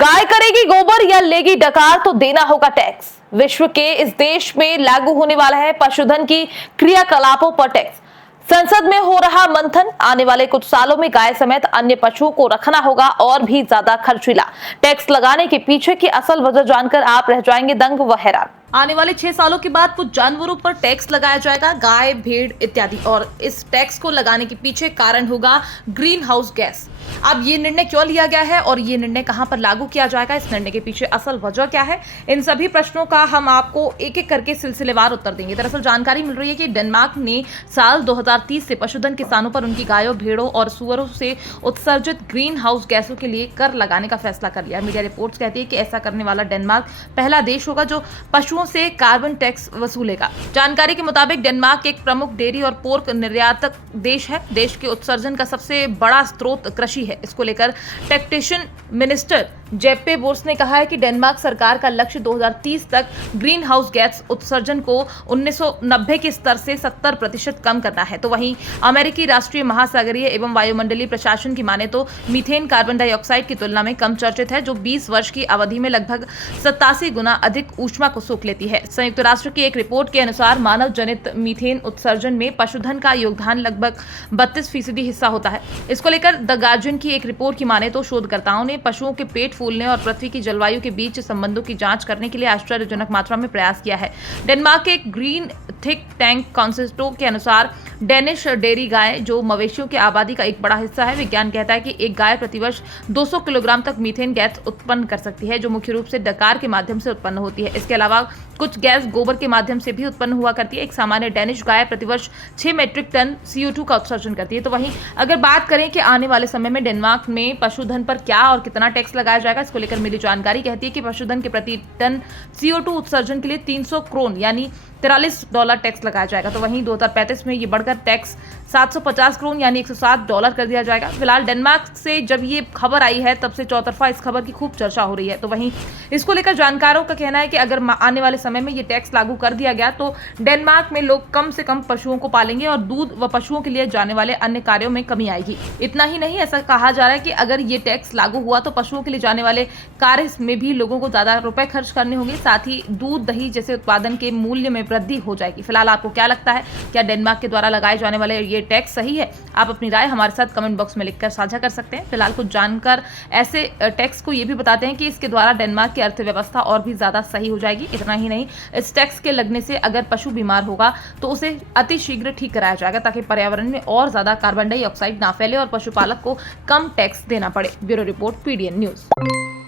गाय करेगी गोबर या लेगी डकार तो देना होगा टैक्स। विश्व के इस देश में लागू होने वाला है पशुधन की क्रियाकलापों पर टैक्स। संसद में हो रहा मंथन। आने वाले कुछ सालों में गाय समेत अन्य पशुओं को रखना होगा और भी ज्यादा खर्चीला। टैक्स लगाने के पीछे की असल वजह जानकर आप रह जाएंगे दंग व हैरान। आने वाले 6 सालों के बाद कुछ जानवरों पर टैक्स लगाया जाएगा, गाय, भेड़ इत्यादि, और इस टैक्स को लगाने के पीछे कारण होगा ग्रीन हाउस गैस। अब ये निर्णय क्यों लिया गया है और ये निर्णय कहां पर लागू किया जाएगा, इस निर्णय के पीछे असल वजह क्या है, इन सभी प्रश्नों का हम आपको एक एक करके सिलसिलेवार उत्तर देंगे। दरअसल जानकारी मिल रही है कि डेनमार्क ने साल 2030 से पशुधन किसानों पर उनकी गायों, भेड़ों और सुअरों से उत्सर्जित ग्रीन हाउस गैसों के लिए कर लगाने का फैसला कर लिया। मीडिया रिपोर्ट्स कहती है कि ऐसा करने वाला डेनमार्क पहला देश होगा जो पशुओं से कार्बन टैक्स वसूलेगा। जानकारी के मुताबिक डेनमार्क एक प्रमुख डेयरी और पोर्क निर्यातक देश है। देश के उत्सर्जन का सबसे बड़ा स्रोत कृषि है। इसको लेकर टैक्सेशन मिनिस्टर जेप्पे बोर्स ने कहा है कि डेनमार्क सरकार का लक्ष्य 2030 तक ग्रीन हाउस गैस उत्सर्जन को 1990 के स्तर से 70% कम करना है। तो वहीं अमेरिकी राष्ट्रीय महासागरीय एवं वायुमंडलीय प्रशासन की माने तो मीथेन कार्बन डाइऑक्साइड की तुलना में कम चर्चित है, जो 20 वर्ष की अवधि में लगभग 87 गुना अधिक ऊष्मा को सोख लेती है। संयुक्त राष्ट्र की एक रिपोर्ट के अनुसार मानव जनित मीथेन उत्सर्जन में पशुधन का योगदान लगभग 32% हिस्सा होता है। इसको लेकर द गार्जियन की एक रिपोर्ट की माने तो शोधकर्ताओं ने पशुओं के पेट फूलने और पृथ्वी की जलवायु के बीच संबंधों की जांच करने के लिए आश्चर्यजनक मात्रा में प्रयास किया है। डेनमार्क के ग्रीन थिंक टैंक कॉन्सेप्टो के अनुसार डेनिश डेयरी गाय जो मवेशियों की आबादी का एक बड़ा हिस्सा है, विज्ञान कहता है कि एक गाय प्रतिवर्ष 200 किलोग्राम तक मीथेन गैस उत्पन्न कर सकती है, जो मुख्य रूप से डकार के माध्यम से उत्पन्न होती है। इसके अलावा कुछ गैस गोबर के माध्यम से भी उत्पन्न हुआ करती है। एक सामान्य डेनिश गाय प्रतिवर्ष 6 मीट्रिक टन CO2 का उत्सर्जन करती है। तो वहीं अगर बात करें कि आने वाले समय में डेनमार्क में पशुधन पर क्या और कितना टैक्स लगाया जाएगा, इसको लेकर मिली जानकारी कहती है कि पशुधन के प्रति टन CO2 उत्सर्जन के लिए 300 क्रोन यानी $43 टैक्स लगाया जाएगा। तो वहीं 2035 में ये बढ़कर टैक्स 750 क्रोन यानी $107 कर दिया जाएगा। फिलहाल डेनमार्क से जब ये खबर आई है तब से चौतरफा इस खबर की खूब चर्चा हो रही है। तो वहीं इसको लेकर जानकारों का कहना है कि अगर आने वाले समय में ये टैक्स लागू कर दिया गया तो डेनमार्क में लोग कम से कम पशुओं को पालेंगे और दूध व पशुओं के लिए जाने वाले अन्य कार्यों में कमी आएगी। इतना ही नहीं, ऐसा कहा जा रहा है कि अगर ये टैक्स लागू हुआ तो पशुओं के लिए जाने वाले कार्य में भी लोगों को ज्यादा रुपए खर्च करने होंगे, साथ ही दूध, दही जैसे उत्पादन के मूल्य में वृद्धि हो जाएगी। फिलहाल आपको क्या लगता है, क्या डेनमार्क के द्वारा लगाए जाने वाले ये टैक्स सही है? आप अपनी राय हमारे साथ कमेंट बॉक्स में लिखकर साझा कर सकते हैं। फिलहाल कुछ जानकर ऐसे टैक्स को ये भी बताते हैं कि इसके द्वारा डेनमार्क की अर्थव्यवस्था और भी ज्यादा सही हो जाएगी। इतना ही नहीं, इस टैक्स के लगने से अगर पशु बीमार होगा तो उसे अति शीघ्र ठीक कराया जाएगा, ताकि पर्यावरण में और ज्यादा कार्बन डाइऑक्साइड ना फैले और पशुपालक को कम टैक्स देना पड़े। Bureau report, PDN news.